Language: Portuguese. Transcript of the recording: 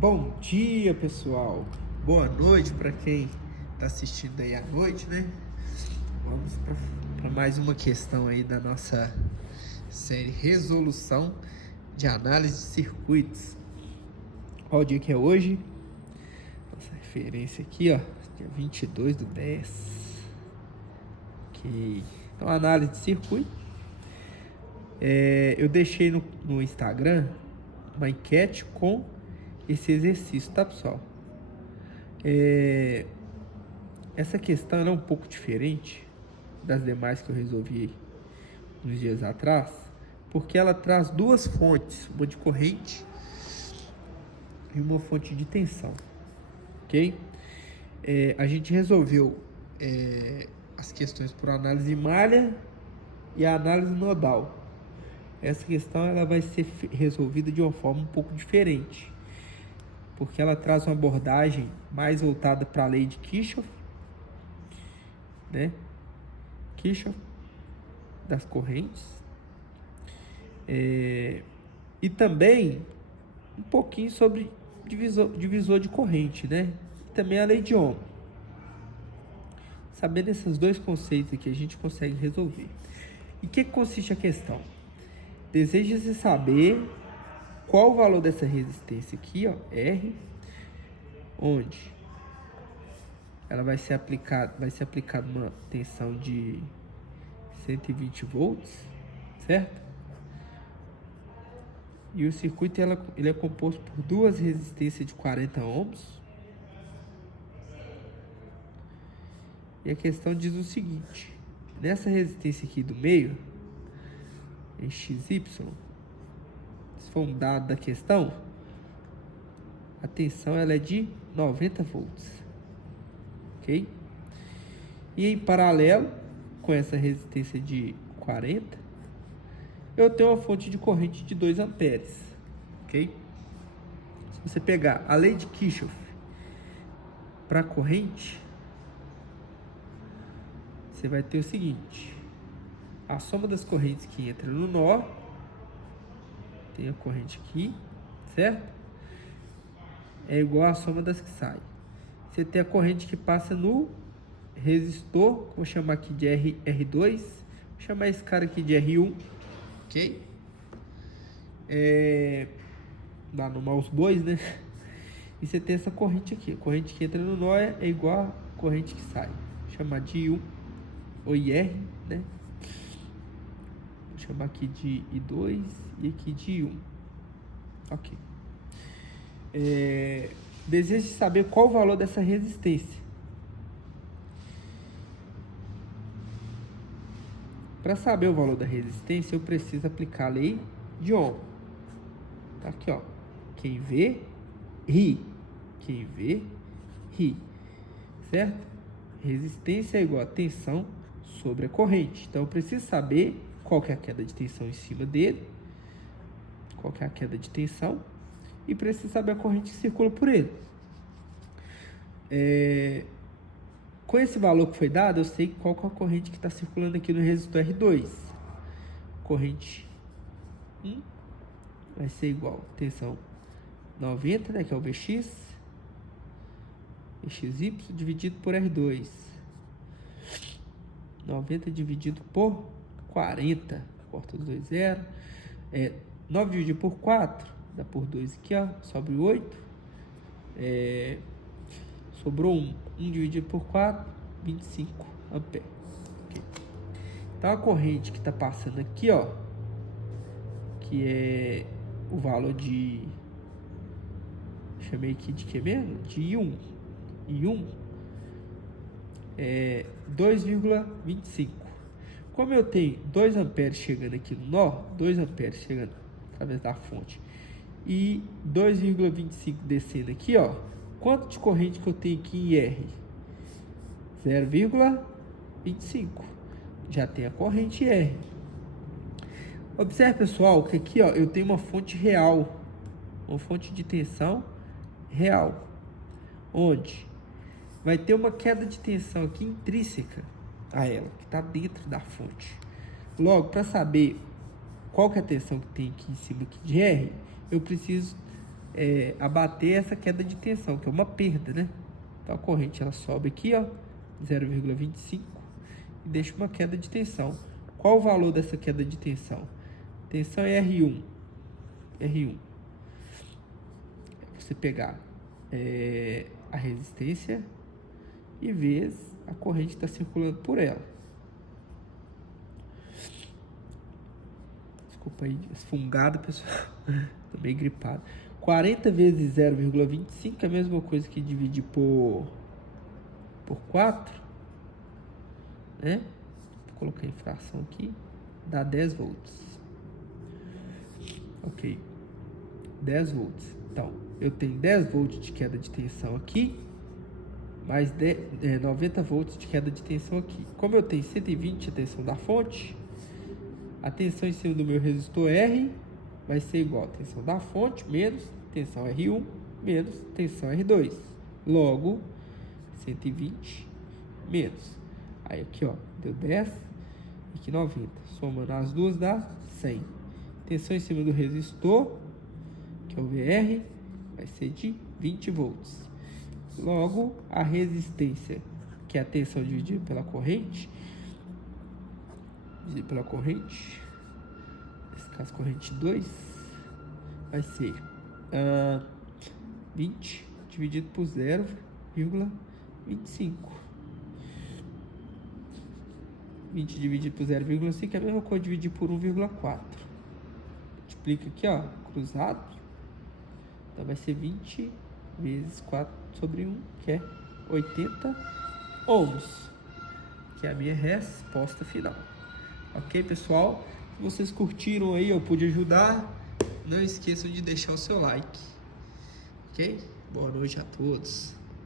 Bom dia, pessoal. Boa noite para quem está assistindo aí à noite, né? Vamos para mais uma questão aí da nossa série Resolução de Análise de Circuitos. Qual o dia que é hoje? Nossa referência aqui, ó, dia 22/10. Ok. Então, análise de circuito. Eu deixei no Instagram uma enquete com esse exercício, tá, pessoal? Essa questão é um pouco diferente das demais que eu resolvi uns dias atrás, porque ela traz duas fontes, uma de corrente e uma fonte de tensão, ok? A gente resolveu as questões por análise malha e a análise nodal. Essa questão ela vai ser resolvida de uma forma um pouco diferente, porque ela traz uma abordagem mais voltada para a lei de Kirchhoff, né? Kirchhoff das correntes, e também um pouquinho sobre divisor de corrente, né? E também a lei de Ohm. Sabendo esses dois conceitos aqui, a gente consegue resolver. E o que consiste a questão? Deseja-se saber qual o valor dessa resistência aqui, ó, R, onde ela vai ser aplicada uma tensão de 120 volts, certo? E o circuito ele é composto por duas resistências de 40 ohms. E a questão diz o seguinte: nessa resistência aqui do meio, em XY, se for um dado da questão, a tensão ela é de 90 volts, ok? E em paralelo com essa resistência de 40, eu tenho uma fonte de corrente de 2 amperes, ok? Se você pegar a lei de Kirchhoff para a corrente, você vai ter o seguinte: a soma das correntes que entra no nó, tem a corrente aqui, certo? É igual à soma das que saem. Você tem a corrente que passa no resistor, vou chamar aqui de R2, vou chamar esse cara aqui de R1, ok? Dá no mouse bois, né? E você tem essa corrente aqui, a corrente que entra no nó é igual à corrente que sai, vou chamar de I1 ou IR, né? Vou chamar aqui de I2 e aqui de I1, ok? Desejo saber qual o valor dessa resistência. Para saber o valor da resistência, eu preciso aplicar a lei de Ohm. Tá aqui, ó. Quem vê, ri. Quem vê, ri. Certo? Resistência é igual a tensão sobre a corrente. Então, eu preciso saber qual que é a queda de tensão em cima dele, qual que é a queda de tensão, e preciso saber a corrente que circula por ele. Com esse valor que foi dado, eu sei qual que é a corrente que está circulando aqui no resistor R2. Corrente 1 vai ser igual a tensão 90, né, que é o Vx, Vxy dividido por R2. 90 dividido por 40, corta os dois zeros. 9 dividido por 4, dá por 2 aqui, ó, sobre 8. Sobrou 1. 1 dividido por 4, 25 amperes. Okay. Então, a corrente que está passando aqui, ó, que é o valor de... Chamei aqui de que mesmo? De I1. I1 é 2,25. Como eu tenho 2 amperes chegando aqui no nó, 2 amperes chegando através da fonte, e 2,25 descendo aqui, ó, quanto de corrente que eu tenho aqui em R? 0,25. Já tem a corrente R. Observe, pessoal, que aqui, ó, eu tenho uma fonte real, uma fonte de tensão real, onde vai ter uma queda de tensão aqui intrínseca a ela, que está dentro da fonte. Logo, para saber qual que é a tensão que tem aqui em cima aqui de R, eu preciso abater essa queda de tensão, que é uma perda, né? Então a corrente ela sobe aqui, ó, 0,25 e deixa uma queda de tensão. Qual o valor dessa queda de tensão? Tensão é R1. R1. Você pegar a resistência e vezes a corrente está circulando por ela. Desculpa aí, esfungado, pessoal. Tô bem gripado. 40 vezes 0,25 é a mesma coisa que dividir por 4, né? Vou colocar em fração aqui. Dá 10 volts. Ok. 10 volts. Então, eu tenho 10 volts de queda de tensão aqui, mais 90 volts de queda de tensão aqui. Como eu tenho 120 a tensão da fonte, a tensão em cima do meu resistor R vai ser igual a tensão da fonte menos tensão R1 menos tensão R2. Logo, 120 menos. Aí aqui, ó, deu 10 e aqui 90. Somando as duas dá 100. Tensão em cima do resistor, que é o VR, vai ser de 20 volts. Logo, a resistência, que é a tensão dividida pela corrente, nesse caso corrente 2, vai ser 20 dividido por 0,25. 20 dividido por 0,5 é a mesma coisa dividir por 1,4. Multiplica aqui, ó, cruzado. Então vai ser 20 vezes 4 sobre 1, que é 80 ohms, que é a minha resposta final. Ok, pessoal? Se vocês curtiram aí, eu pude ajudar, não esqueçam de deixar o seu like. Ok? Boa noite a todos.